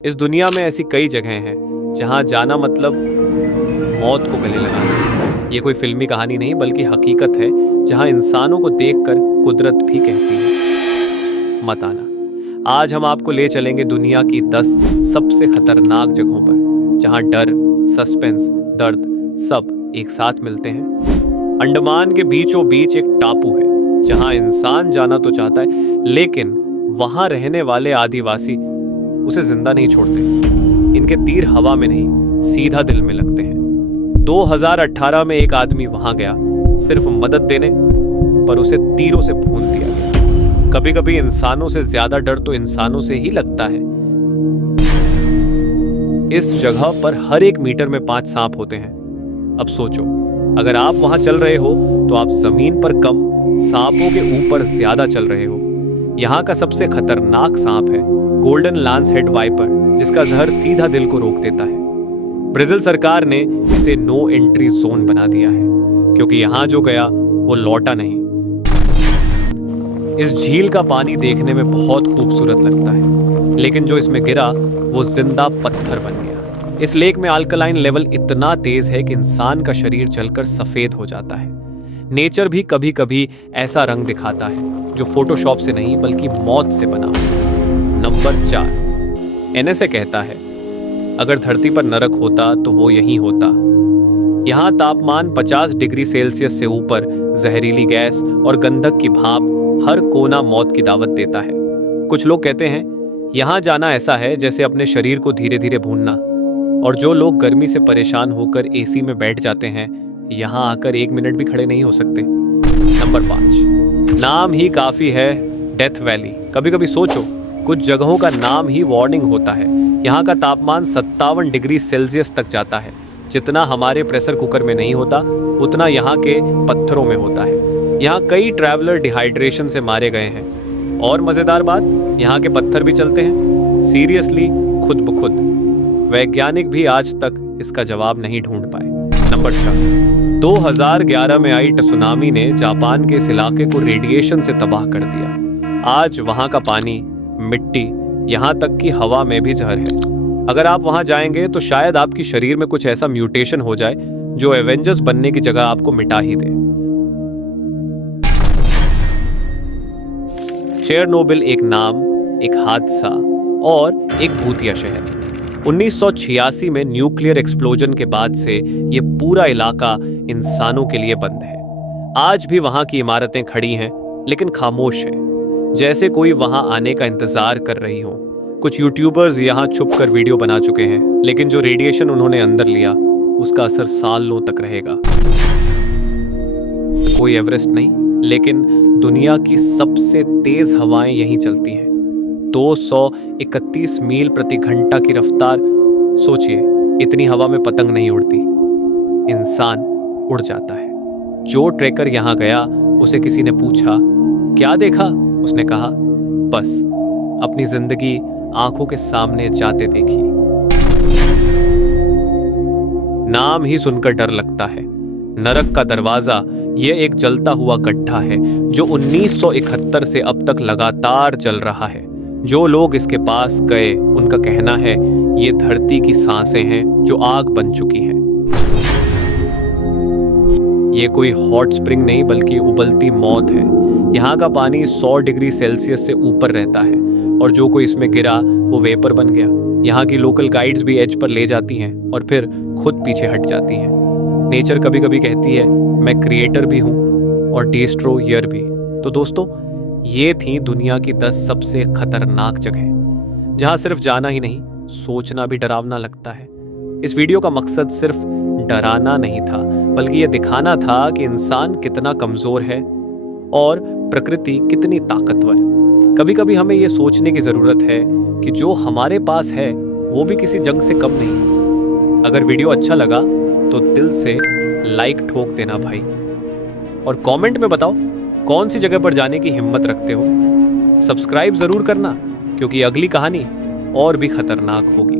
इस दुनिया में ऐसी कई जगहें हैं जहां जाना मतलब मौत को गले लगाना। ये कोई फिल्मी कहानी नहीं बल्कि हकीकत है, जहां इंसानों को देखकर कुदरत भी कहती है मत आना। आज हम आपको ले चलेंगे दुनिया की 10 सबसे खतरनाक जगहों पर, जहां डर, सस्पेंस, दर्द सब एक साथ मिलते हैं। अंडमान के बीचों बीच एक टापू है जहां इंसान जाना तो चाहता है, लेकिन वहां रहने वाले आदिवासी उसे जिंदा नहीं छोड़ते। इनके तीर हवा में नहीं, सीधा दिल में लगते हैं। 2018 में एक आदमी वहां गया सिर्फ मदद देने, पर उसे तीरों से भून दिया गया। कभी कभी इंसानों से ज्यादा डर तो इंसानों से ही लगता है। इस जगह पर हर 1 मीटर में 5 सांप होते हैं। अब सोचो, अगर आप वहां चल रहे हो तो आप जमीन पर कम, सांपों के ऊपर ज्यादा चल रहे हो। यहाँ का सबसे खतरनाक सांप है गोल्डन लांस हेड वाइपर, जिसका जहर सीधा दिल को रोक देता है। ब्राजील सरकार ने इसे नो एंट्री जोन बना दिया है, क्योंकि यहां जो गया वो लौटा नहीं। इस झील का पानी देखने में बहुत खूबसूरत लगता है, लेकिन जो इसमें गिरा वो जिंदा पत्थर बन गया। इस लेक में अल्कलाइन लेवल इतना तेज है कि इंसान का शरीर जलकर सफेद हो जाता है। नेचर भी कभी कभी ऐसा रंग दिखाता है जो फोटोशॉप से नहीं बल्कि मौत से बना। नंबर 4, एनएसए कहता है अगर धरती पर नरक होता तो वो यहीं होता। यहाँ तापमान 50 डिग्री सेल्सियस से ऊपर, जहरीली गैस और गंधक की भाप हर कोना मौत की दावत देता है। कुछ लोग कहते हैं यहाँ जाना ऐसा है जैसे अपने शरीर को धीरे धीरे भूनना, और जो लोग गर्मी से परेशान होकर एसी में बैठ जाते हैं, यहाँ आकर 1 मिनट भी खड़े नहीं हो सकते। नंबर 5, नाम ही काफी है, डेथ वैली। कभी कभी सोचो, कुछ जगहों का नाम ही वार्निंग होता है। यहाँ का तापमान 57 डिग्री सेल्सियस तक जाता है। जितना हमारे प्रेशर कुकर में नहीं होता, उतना यहाँ के पत्थरों में होता है। यहाँ कई ट्रैवलर डिहाइड्रेशन से मारे गए हैं। और मजेदार बात, यहाँ के पत्थर भी चलते हैं सीरियसली, खुद ब खुद। वैज्ञानिक भी आज तक इसका जवाब नहीं ढूंढ पाए। नंबर 6, 2011 में आई सुनामी ने जापान के इस इलाके को रेडिएशन से तबाह कर दिया। आज वहाँ का पानी, मिट्टी, यहाँ तक कि हवा में भी जहर है। अगर आप वहां जाएंगे तो शायद आपकी शरीर में कुछ ऐसा म्यूटेशन हो जाए जो एवेंजर्स बनने की जगह आपको मिटा ही दे। चेरनोबिल एक नाम, एक हादसा और एक भूतिया शहर। 1986 में न्यूक्लियर एक्सप्लोजन के बाद से ये पूरा इलाका इंसानों के लिए बंद है। आज भी वहां की इमारतें खड़ी हैं, लेकिन खामोश है, जैसे कोई वहां आने का इंतजार कर रही हो। कुछ यूट्यूबर्स यहां छुपकर वीडियो बना चुके हैं, लेकिन जो रेडिएशन उन्होंने अंदर लिया, उसका असर सालों तक रहेगा। कोई एवरेस्ट नहीं, लेकिन दुनिया की सबसे तेज हवाएं यहीं चलती हैं। 231 मील प्रति घंटा की रफ्तार। सोचिए, इतनी हवा में पतंग नहीं उड़ती, इंसान उड़ जाता है। जो ट्रेकर यहां गया, उसे किसी ने पूछा क्या देखा? उसने कहा बस अपनी जिंदगी आंखों के सामने जाते देखी। नाम ही सुनकर डर लगता है, नरक का दरवाजा। ये एक जलता हुआ गड्ढा है जो 1971 से अब तक लगातार जल रहा है। जो लोग इसके पास गए, उनका कहना है ये धरती की सांसें हैं जो आग बन चुकी हैं। ये कोई हॉट स्प्रिंग नहीं बल्कि उबलती मौत है। यहाँ का पानी 100 डिग्री सेल्सियस से ऊपर रहता है, और जो कोई इसमें गिरा वो वेपर बन गया। यहाँ की लोकल गाइड्स भी एज पर ले जाती हैं और फिर खुद पीछे हट जाती हैं। नेचर कभी कभी कहती है मैं क्रिएटर भी हूँ और डिस्ट्रॉयर भी। तो दोस्तों, ये थी दुनिया की 10 सबसे खतरनाक जगह, जहाँ सिर्फ जाना ही नहीं, सोचना भी डरावना लगता है। इस वीडियो का मकसद सिर्फ डराना नहीं था, बल्कि यह दिखाना था कि इंसान कितना कमजोर है और प्रकृति कितनी ताकतवर। कभी कभी हमें यह सोचने की जरूरत है कि जो हमारे पास है वो भी किसी जंग से कम नहीं। अगर वीडियो अच्छा लगा तो दिल से लाइक ठोक देना भाई, और कमेंट में बताओ कौन सी जगह पर जाने की हिम्मत रखते हो। सब्सक्राइब जरूर करना, क्योंकि अगली कहानी और भी खतरनाक होगी।